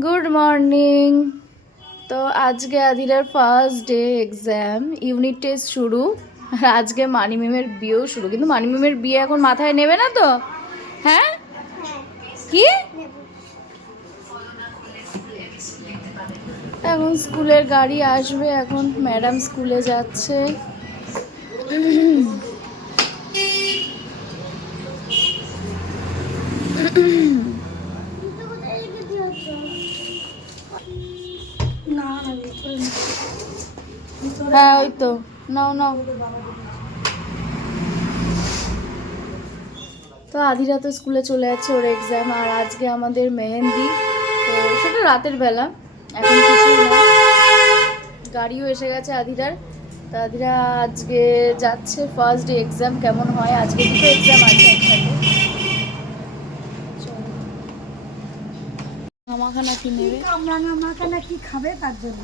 Good morning. তো আজকে আদিরার first day exam, unit test শুরু। আর আজকে মানি ম্যামের বিয়েও শুরু, কিন্তু মানি ম্যামের বিয়ে এখন মাথায় নেবে না তো? হ্যাঁ, কি এখন স্কুলের গাড়ি আসবে, এখন ম্যাডাম স্কুলে যাচ্ছে। হ্যাঁ ওই তো, নাও নাও। তো আধিরা তো স্কুলে চলে যাচ্ছে, ওর এক্সাম। আর আজকে আমাদের মেহেন্দি, তো সেটা রাতের বেলা, এখন কিছুই না। গাড়িও এসে গেছে আধিরার। তো আধিরা আজকে যাচ্ছে ফার্স্ট ডে এক্সাম, কেমন হয়। আজকে দুটো এক্সাম আছে একসাথে। মামাখানা কি নেবে? মাখানা কি খাবে তার জন্য